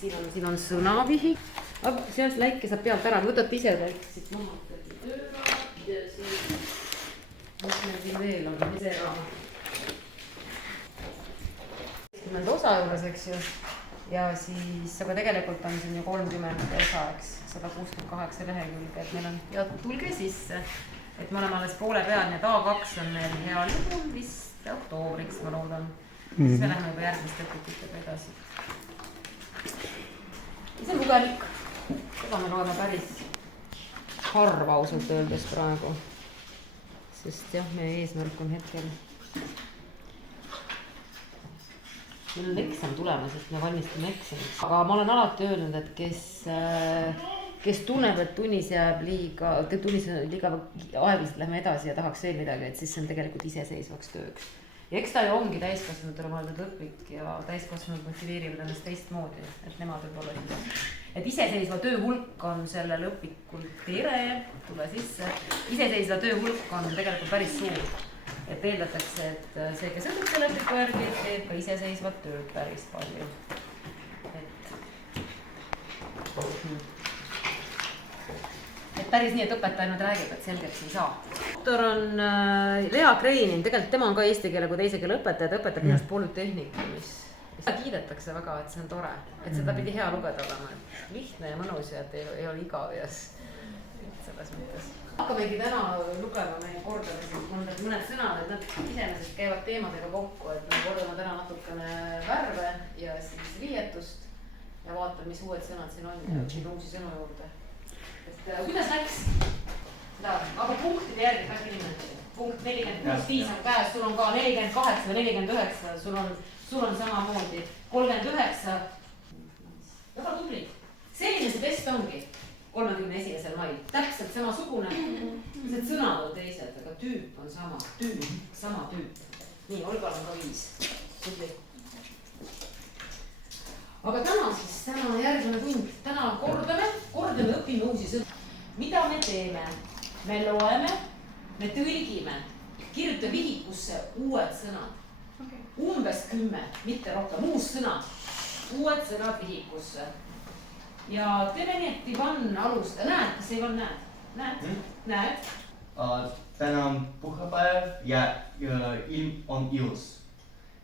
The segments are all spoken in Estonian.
siin on sõnavihik. Sealt läike saab pealt ära, võtate ise siit maha. Ja siis, mis meil siin veel on, ise raamat. 10 osa juures, eks ju. Ja siis, aga tegelikult on siin ju 30 osa, eks, 168 lehekülge, et meil on, ja tulge sisse, et me oleme alles poole peal, nii et A2 on meil heal juhul vist oktoobriks, ma loodan. Siis me läheme juba järgmiste õpikutega edasi. See on lugelik. Seda me loeme päris harva ausalt öeldes praegu. Sest jah, meie eesmärk on hetkel. Meil on eksam tulemas, et me valmistame eksamit. Aga ma olen alati öelnud, et kes tunneb, et tunnis jääb liiga aeglaselt lähme edasi ja tahaks veel midagi, et siis see on tegelikult iseseisvaks tööks. Ja eks ta ju ongi täiskasvanutele mõeldud õpik ja täiskasvanud motiveerivad ennast teistmoodi, et nemad võib-olla siis. Et iseseisva töö hulk on sellel õpikul tere, tule sisse. Iseseisva töö hulk on tegelikult päris suur. Et eeldatakse, et see, kes õpib selle õpiku järgi, teeb ka iseseisvat tööd päris palju. Et päris nii, et õpetaja ainult räägib, et selgeks ei saa. Doktor on Lea Kreinin, tegelikult tema on ka eesti keele kui teise keele õpetaja, ta õpetab minust polütehnika, mis kiidetakse väga, et see on tore, et seda pidi hea lugeda olema, et lihtne ja mõnus ja et ei ole igav ja selles mõttes. Hakkamegi täna lugema meie kordamisi, mõned sõnad, et nad iseenesest käivad teemadega kokku, et me kordame täna natukene värve ja siis riietust ja vaatame, mis uued sõnad siin on ja uusi sõnu juurde. Kuidas läks? Aga punktide järgi kas inimene? Punkt 46 on käes, sul on ka 48 või 49, sul on samamoodi 39. Väga tubli. Selline see test ongi 31. mail. Täpselt samasugune. Need sõnad on teised, aga tüüp on sama. Sama tüüp. Nii, Olgal on ka 5. Tubli. Aga täna järgmine tund. Täna kordame, õpime uusi sõnu. Mida me teeme? Me loeme, me tõlgime, kirjuta vihikusse uued sõnad. Umbes 10, mitte rohkem, uus sõna. Uued sõnad vihikusse. Ja teeme nii, et Ivan alustab. Näed, kas Ivan näed? Näed? Täna on puhkepäev ja ilm on ilus.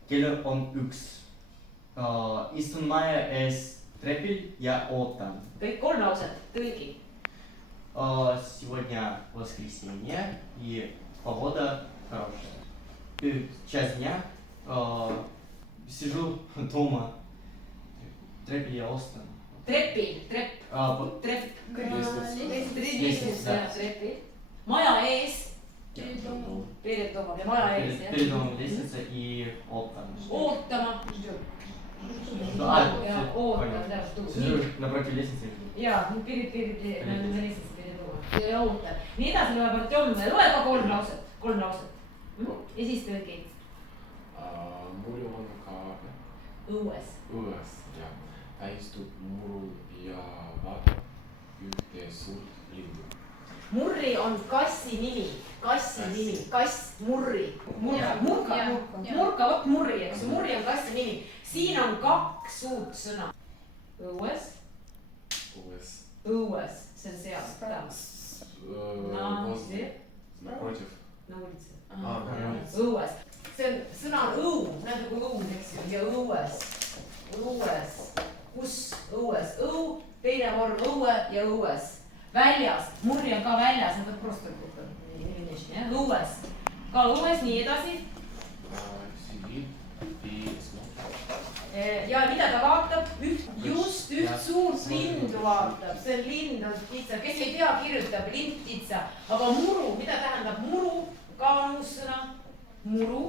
Kell on 1. Istun maja ees trepil ja ootan. Kõik 3 lauset, tõlgi. Сегодня воскресенье и погода хорошая. Час дня сижу дома. Треппи я остан. Trepp. Maja ees. Перед домом. Ja maja ees, jah. Перед домом лестница и ootan. Ootama. Сижу напротив лестницы. Jaa, перед lestniца. Ja ootan. Nii edasi loeb Artjom. Loe ka 3 lauset. 3 lauset. Ja siis tõlgi. Mul on ka Õues. Ja ta istub murul ja vaatab ühte suurt lindu. Murri on kassi nimi. Kass, murri. Murka, vot murri, eks. Murri on kassi nimi. Siin on 2 suurt sõna. Õues. See on seal. Naprotiv. Õues. See on sõna õu, näed nagu õu, eks ju, ja õues. Kus? Õues. Õu, teine vorm õue ja õues. Väljas, murri on ka väljas, need on prostituut. Õues. Ka õues, nii edasi. Ja mida ta vaatab? Just üht suurt lindu vaatab. See lind on pitsa. Kes ei tea, kirjutab lind pitsa. Aga muru, mida tähendab muru? Ka on uus sõna. Muru.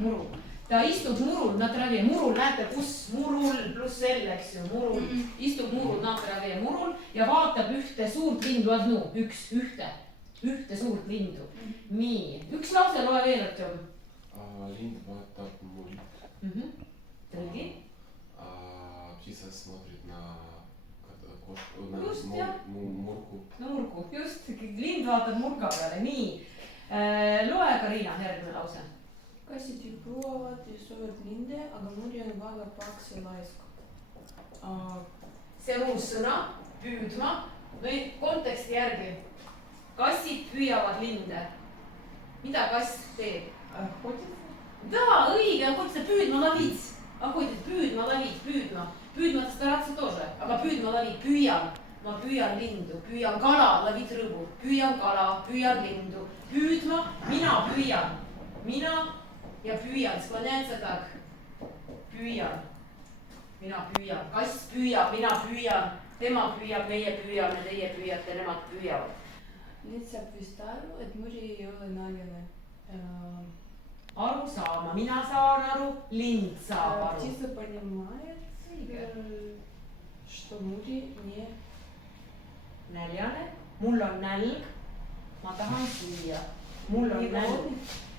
Muru. Ta istub murul, natravee. Murul, näete, kus? Murul pluss L, eks ju. Murul. Istub murul, natravee. Murul ja vaatab ühte suurt lindu. Ühte suurt lindu. Nii. 1 lause loe veel, Artjom. Lind vaatab murit. Tõlgi. Птица смотрит на Just, jah. murku. Murku, just. Lind vaatab murka peale. Nii. Loe, Karina, järgmine lause. Kassid ju pruuavad ja söövad linde, aga muri on väga paks ja laisk. see on uus sõna, püüdma. Nüüd konteksti järgi. Kassid püüavad linde. Mida kass teeb? Да, õige, хочется püüdma ловить. Охотиться, püüdma ловить, püüdma. Püüdma это стараться тоже. Aga püüdma ловить, püüan. Ma püüan lindu, püüan kala, ловить rõbu. Püüan kala, püüan lindu. Püüdma, mina püüan. Mina ja püüan, sklоняется так. Püüan. Mina püüan. Kass püüab, mina püüan. Tema püüab, meie püüame, teie püüate, nemad püüavad. Lind saab vist aru, et muri ei ole naljane. Aru saama, mina saan aru, lind saab aru. Птица понимает, что muri не... Näljane, mul on nälg, ma tahan süüa. Mul on nälg.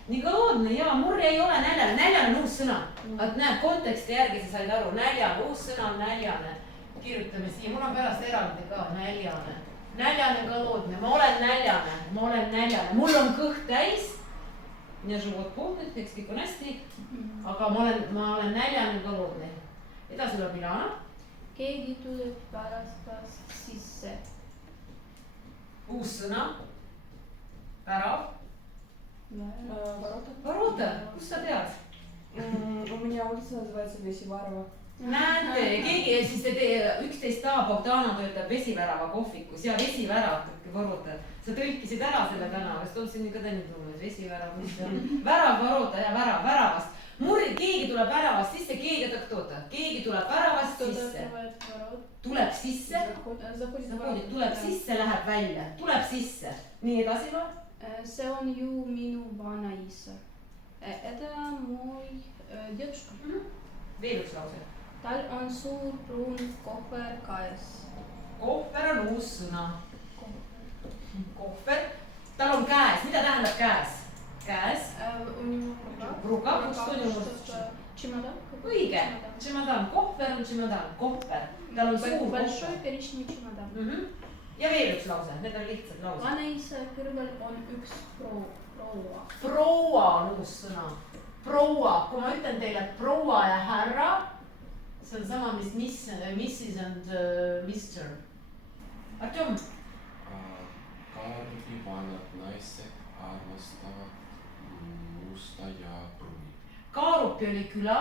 Nii golodne, jaa, murri ei ole näljane, näljane on uus sõna. Et näed, konteksti järgi sa said aru, näljane, uus sõna on näljane. Kirjutame siia, mul on pärast eraldi ka, näljane. Näljane, golodne, ma olen näljane, mul on kõht täis. Ja život polnud, eks kõik on hästi, aga ma olen näljane, golodne. Edasi tuleb Milana. Keegi tuleb pärast sisse. Uus sõna. Värav. Ворота. Ворота, kus sa tead? У меня улица называется Весиварова. Näete, keegi, siis te 11A Bogdana töötab vesivärava kohvikus ja vesivärav, Vorota. Sa tõlkisid ära selle täna, kas tundsin никогда не думаю, vesivärav, mis see on? Värav, Vorota ja väravast. Murri, keegi tuleb väravast sisse, keegi это кто-то. Keegi tuleb väravast sisse. Tuleb sisse, tuleb sisse, läheb välja, tuleb sisse. Nii edasi loe. See on ju minu vanaisa. Это mой дедушка. Veel üks lause. Tal on suur pruun kohver käes. Kohver on uus sõna. Kohver. Tal on käes. Mida tähendab käes? Käes. У него в руках что-нибудь. Чемодан. Õige. Чемодан. Kohver on čemodan. Kohver. Tal on suur Большой коричневый чемоdan. Ja veel üks lause. Need on lihtsad lause. Vanaisa kõrval on üks proua. Proua on uus sõna. Proua. Kui ma ütlen teile proua ja härra, see on sama, mis Mrs. and Mr. Artjom. Kaarupi vanad naised armastavad musta ja pruuni. Kaarupi oli küla.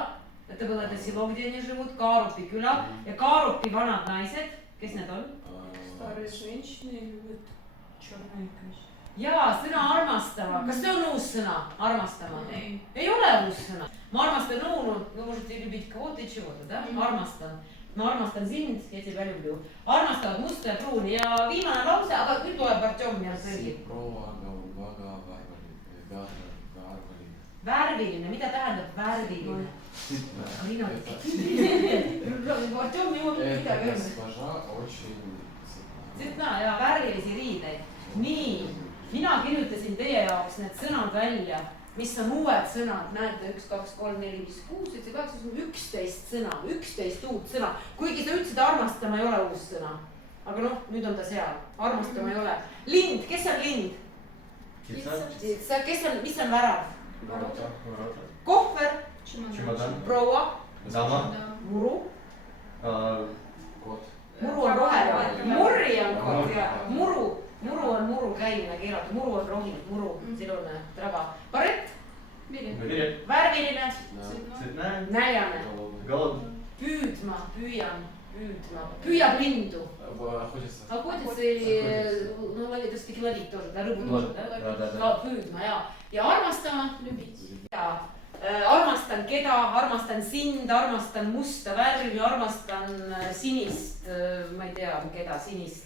Это было до село, где они живут. Kaarupi küla. Ja Kaarupi vanad naised. Kes need on? Старые женщины любят черные книжки. Jaa, sõna armastava. Kas see on uus sõna? Armastava? Ei ole uus sõna. Ma armastan Uunu. Вы можете любить кого-то и чего-то, да? Armastan. Ma armastan sind, ja тебя люблю. Armastavad musta ja pruuni. Ja viimane lause, aga nüüd loeb Artjom ja tõlgib. Proaga väga värviline. Värviline. Mida tähendab värviline? Artjom ei ole midagi öelda. Госпожа очень Tsitna ja värvilisi riideid. Nii, mina kirjutasin teie jaoks need sõnad välja, mis on uued sõnad. Näete, 1, 2, 3, 4, 5, 6, 7, 8, 11 sõna, 11 uut sõna. Kuigi sa ütlesid, armastama ei ole uus sõna. Aga noh, nüüd on ta seal. Armastama ei ole. Lind, kes on lind? Mis on värav? Kohver, proua, muru. Kod. Muru on roheline, murri on kod ja muru on muru käimine keelatud, muru on rohi, muru, silune traba. Barett, värviline, näljane, püüdma, püüab lindu. Охотится или, ну, таки ловить тоже, да, рыбу тоже, да? Püüdma, jaa. Ja armastama, jaa. Armastan keda, armastan sind, armastan musta värvi, armastan sinist, ma ei tea keda, sinist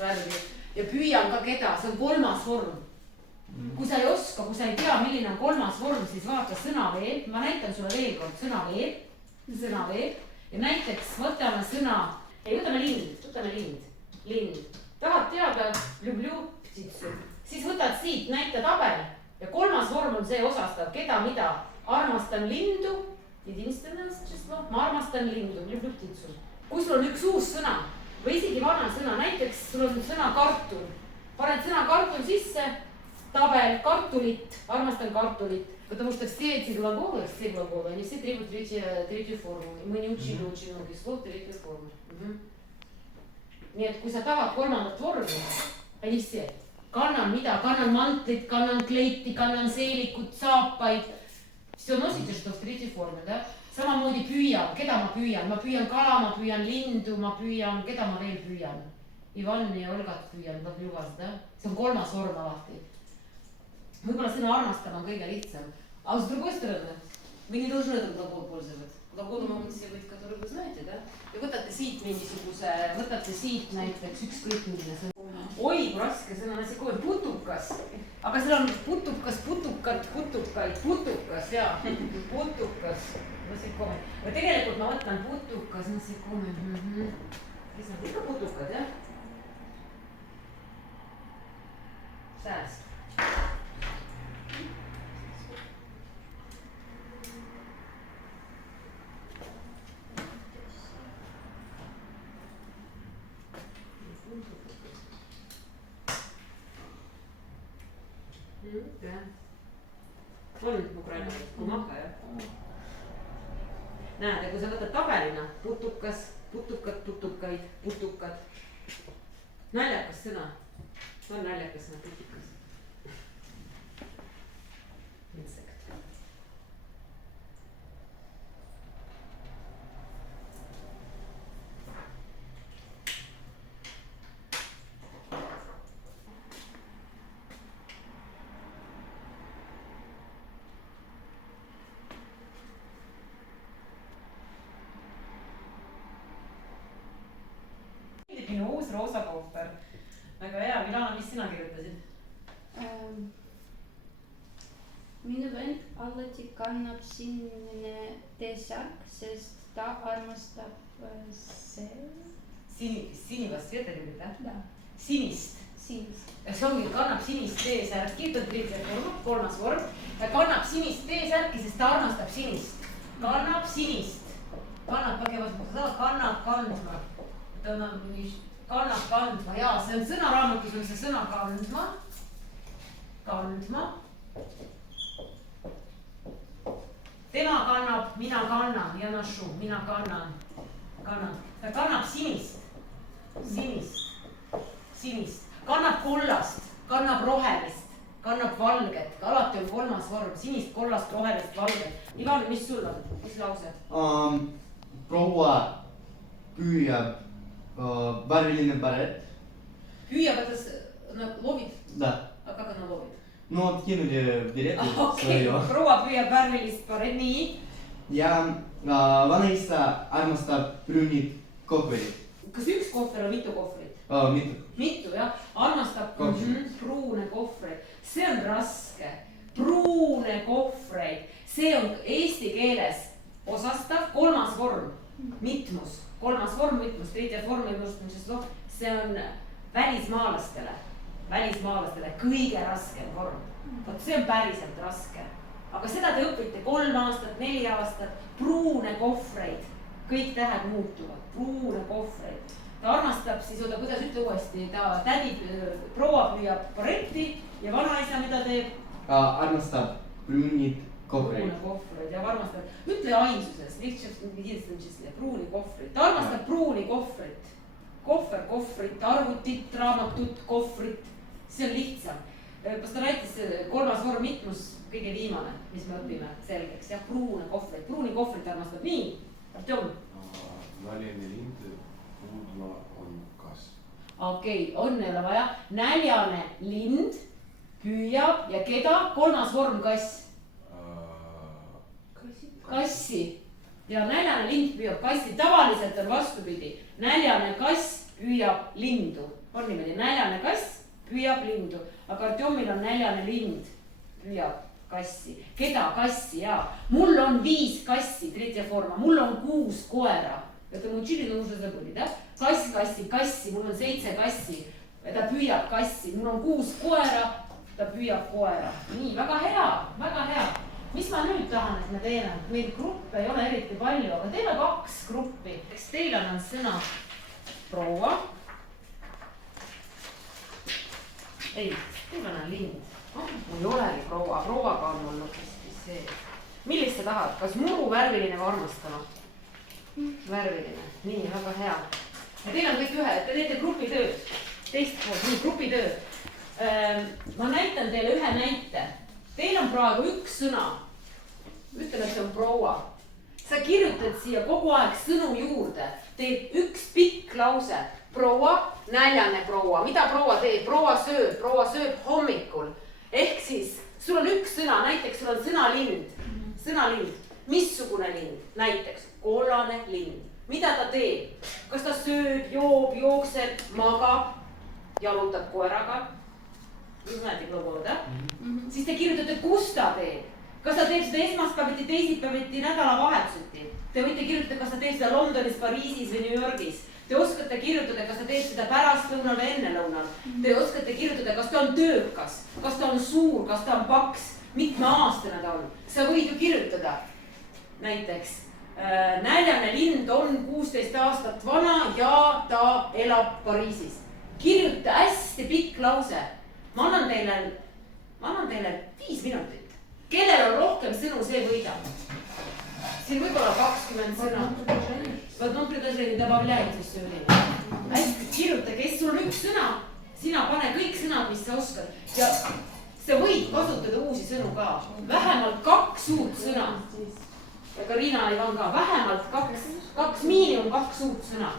värvi. Ja püüan ka keda, see on kolmas vorm. Kui sa ei oska, kui sa ei tea, milline on kolmas vorm, siis vaata sõna veel. Ma näitan sulle veel kord sõna veel. Ja näiteks võtame sõna, võtame lind. Tahad teada, люблю птицу. Siis võtad siit, näita tabel. Ja kolmas vorm on see osastav, keda, mida. Armastan lindu, ma armastan lindu, люблю птицу. Kui sul on üks uus sõna või isegi vana sõna, näiteks sul on sõna kartul. Paned sõna kartul sisse Табель, kartulit, armastan kartulit, потому что все эти глаголы, они все требуют третью форму. Мы не учили очень многих слов третьей формы. Nii et kui sa tahad kolmandat vormi, они все. Kannan mida, kannan mantlit, kannan kleiti, kannan seelikut, saapaid. Все носите, что в третьей форме, да? Samamoodi püüan, keda ma püüan kala, ma püüan lindu, ma püüan, keda ma veel püüan. Ivani ja Olgat püüan, tuleb lubas, da? See on kolmas vorm alati. Võib-olla sõna armastan on kõige lihtsam. А с другой стороны, вы не должны этот глагол пользовать. Глаголы могут все быть, которые вы знаете, да? Ja võtate siit mingisuguse, võtate siit näiteks ükskõik milline sõna. Oi, kui raske sõna on see kohe putukas. Aga seal on putukas, putukad, putukaid, putukas, jaa. Putukas, nasikomi. Aga tegelikult ma võtan putukas, nasikomi. Kes nad ikka putukad, jah? Sääst. On ukraina kumaha, jah. Näed, ja kui sa võtad tabelina putukas, putukad, putukaid, putukad. Naljakas sõna. On naljakas sõna putukas. Insekt. Minu uus roosa kohver. Väga hea, Milana, mis sina kirjutasid? Minu vend alati kannab sinine T-särk, sest ta armastab Sinivast vieterid, Da. Sinist. Sinist. See ongi, kannab sinist T-särki, ta on kolmas vorm. Ta kannab sinist T-särki, sest ta armastab sinist. Kannab sinist. Kannab, kannab kandma. Ta on kannab kandma, jaa, see on sõnaraamatus on see sõna kandma. Kandma. Tema kannab, mina kannan, ja našu, mina kannan. Kannan. Ta kannab sinist. Sinist. Kannab kollast, kannab rohelist, kannab valget. Alati on kolmas vorm, sinist, kollast, rohelist, valget. Ivan, mis sul on? Mis lause? Proua püüab värviline barett. Püüab, et sa lovid? Da. Aga как она ловит? Ну, откинули берет Okei, proua püüab värvilist barett, nii. Ja vanaisa armastab prüünid kohverid. Kas üks kohver on mitu kohvrit? Mitu. Mitu, jah. Armastab pruune kohvreid. See on raske. Pruune kohvreid. See on eesti keeles osastav kolmas vorm. Mitmus. Kolmas vorm, mitmus. Tretja vorm, see on välismaalastele. Välismaalastele kõige raskem vorm. Vot see on päriselt raske. Aga seda te õpite 3 aastat, 4 aastat. Pruune kohvreid. Kõik tähed muutuvad. Pruune kohvreid. Ta armastab siis, kuidas ütle uuesti, ta tädi proua püüab baretti ja vanaisa mida teeb? Armastab prüünid kohvreid. Pruune kohvreid ja armastab, ütle ainsuses, lihtsalt pruuni kohvrit. Ta armastab pruuni kohvrit. Kohver, kohvrit, arvutit, raamatut, kohvrit. See on lihtsam. Kas ta rääkis kolmas vorm mitmus kõige viimane, mis me õpime selgeks? Jah, pruune kohvreid. Pruuni kohvrit armastab nii. Artjom? Naljane lind, puudla on kasv. Okei, on ei ole vaja. Näljane lind püüab ja keda? Kolmas vorm kass. Kassi. Ja näljane lind püüab kassi. Tavaliselt on vastupidi. Näljane kass püüab lindu. On niimoodi, näljane kass püüab lindu. Aga Artjomil on näljane lind püüab kassi. Keda kassi, jaa. Mul on 5 kassi, tretja forma. Mul on 6 koera. Это мы учили, но уже забыли, да? Kass, kassi, kassi, mul on 7 kassi. Ta püüab kassi, mul on 6 koera, ta püüab koera. Nii, väga hea, väga hea. Mis ma nüüd tahan, et me teeme? Meil gruppe ei ole eriti palju, aga teeme 2 gruppi. Eks teil on sõna proua. Ei, teil on lind. mul ei olegi prouaga on mul vist see. Millist sa tahad, kas muru, värviline või armastama? Värviline, nii, väga hea. Ja teil on kõik ühe, te teete grupitööd, teist poolt, nii grupitööd. Ma näitan teile ühe näite. Teil on praegu üks sõna. Ütleme, et see on proua. Sa kirjutad siia kogu aeg sõnu juurde. Teed üks pikk lause. Proua, näljane proua. Mida proua teeb? Proua sööb hommikul. Ehk siis, sul on üks sõna, näiteks sul on sõnalind. Sõnalind. Missugune lind? Näiteks kollane lind. Mida ta teeb? Kas ta sööb, joob, jookseb, magab, jalutab koeraga? Näete globooda? Siis te kirjutate, kus ta teeb. Kas ta teeb seda esmaspäeviti, teisipäeviti, nädalavahetuseti? Te võite kirjutada, kas ta teeb seda Londonis, Pariisis või New Yorgis. Te oskate kirjutada, kas ta teeb seda pärast lõunal või enne lõunal. Te oskate kirjutada, kas ta on töökas, kas ta on suur, kas ta on paks, mitme aastane ta on. Sa võid ju kirjutada. Näiteks, näljane lind on 16 aastat vana ja ta elab Pariisis. Kirjuta hästi pikk lause. Ma annan teile 5 minutit. Kellel on rohkem sõnu, see võidab. Siin võib olla 20 sõna. Потом предложение добавляете все время. Hästi, kirjuta, kes sul on üks sõna. Sina pane kõik sõnad, mis sa oskad. Ja sa võid kasutada uusi sõnu ka. Vähemalt 2 uut sõna. Ja Karina Ivan ka. Vähemalt 2, miinimum 2 uut sõna.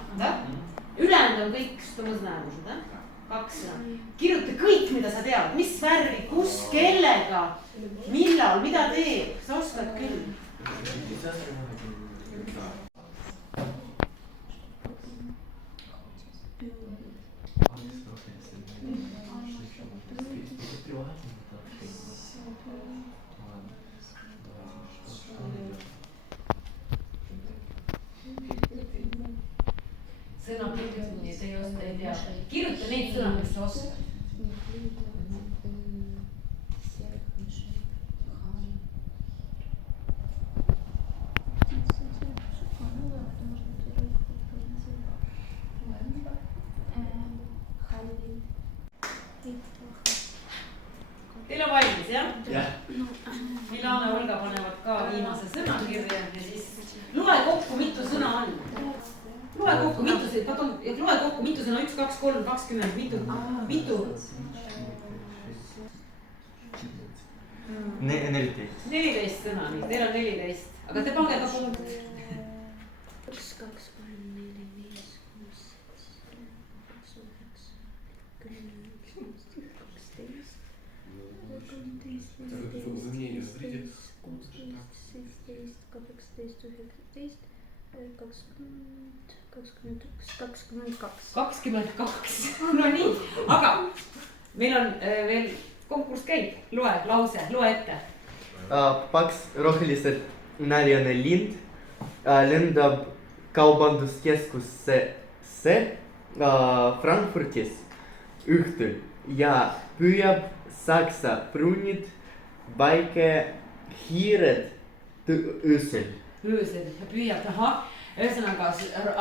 Ülejäänud on kõik, što ma znaем. 2 sõna. Kirjuta kõik, mida sa tead. Mis värvi, kus, kellega, millal, mida teeb. Sa oskad küll. Sõna kirjutamine, te ei tea. Kirjuta neid sõna, mis sa oskad. Teil on valmis, jah? Jah. Milana ja Olga panevad ka viimase sõna kirja ja siis loe kokku, mitu sõna on. Loe kokku, mitu sõna, 1, 2, 3, 20, mitu? 14 sõna, nii, teil on 14, aga te pange ka punkt. 1, 2, 3, 4, 5, 6, 7, 8, 9, 10, 11, 22, no nii, aga meil on veel konkurss käib, loe lause, loe ette. Paks rohelised näljane lind lendab kaubanduskeskusse Frankfurtis õhtul ja püüab saksa pruunid väikehiired öösel. Öösel püüab, ühesõnaga,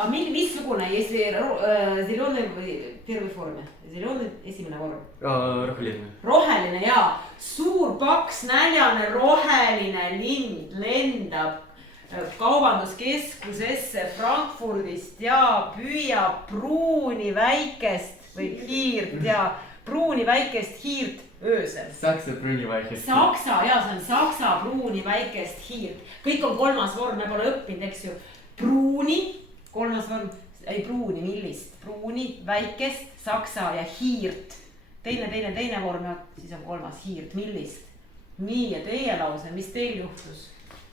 missugune zeleone terve vorm? Zeleone esimene vorm? Roheline. Roheline, jaa. Suur, paks, näljane, roheline lind lendab kaubanduskeskusesse Frankfurdist ja püüab pruuni väikest või hiirt ja pruuni väikest hiirt öösel. Saksa pruuni väikest. Saksa, jaa, see on saksa pruuni väikest hiirt. Kõik on 3. vorm, me pole õppinud, eks ju. Pruuni, 3. vorm, ei pruuni, millist? Pruuni, väikest, saksa ja hiirt. Teine vorm ja siis on 3. hiirt, millist? Nii, ja teie lause, mis teil juhtus?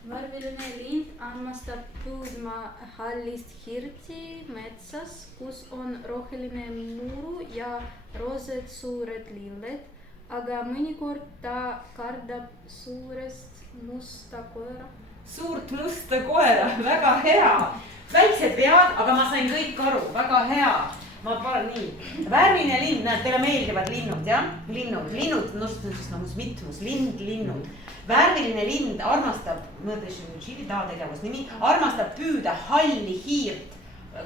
Värviline lind armastab püüdma hallist hirti metsas, kus on roheline muru ja roosed suured lilled, aga mõnikord ta kardab suurest musta koera. Suurt musta koera, väga hea. Väiksed vead, aga ma sain kõik aru, väga hea. Ma panen nii. Värviline lind, näed, teile meeldivad linnud, jah? Linnud, mitmus, linnud. Värviline lind armastab, armastab püüda halli hiirt.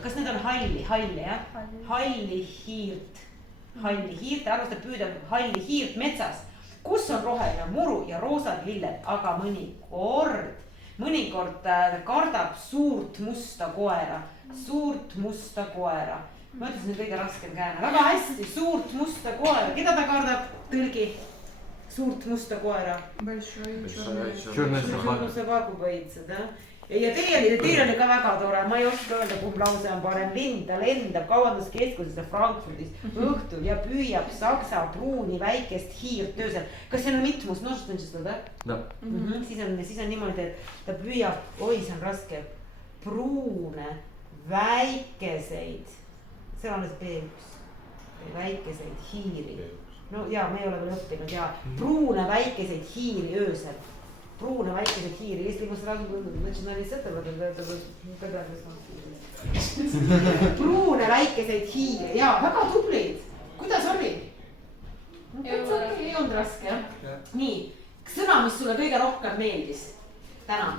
Kas need on halli, jah? Halli hiirt, armastab püüda halli hiirt metsas. kus on roheline muru ja roosad lilled, aga mõnikord ta kardab suurt musta koera, suurt musta koera. Ma ütlesin kõige raskem käänne, väga hästi, suurt musta koera, keda ta kardab, tõlgi? Suurt musta koera. Большой Черная собаку боится, да? Ja teil oli ka väga tore, ma ei oska öelda, kumb lause on parem. Lind, ta lendab kaubanduskeskuses ja Frankfurdis õhtul ja püüab saksa pruuni väikest hiirt öösel. Kas see on mitmus, nõustun seda? Da. Siis on niimoodi, et ta püüab, oi, see on raske, pruune väikeseid, see on B1, väikeseid hiiri. No jaa, me ei ole veel õppinud ja pruune väikeseid hiiri öösel. Pruune väikeseid hiiri, Eesti ma sразу начинали с этого, pruune väikeseid hiiri, jaa, väga tublid. Kuidas oli? Ei olnud raske, jah? Nii, sõna, mis sulle kõige rohkem meeldis täna?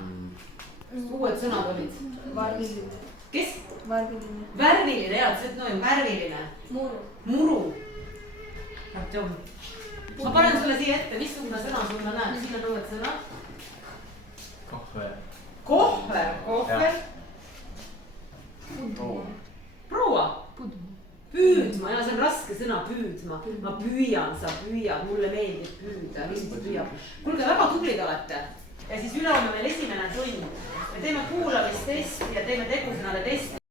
Uued sõnad olid? Värviline. Kes? Värviline. Värviline, jaa, see on värviline. Muru. Muru. Artjom. Ma panen sulle siia ette, missugune sõna sulle näeb, siin on uued sõnad. Kohver. Kohver. Proua. Püüdma, ja see on raske sõna, püüdma. Ma püüan, sa püüad, mulle meeldib püüda, lihtsalt püüab. Kuulge, väga tublid olete. Ja siis ülehomme meil esimene tund. Me teeme kuulamistesti ja teeme tegusõnade testi.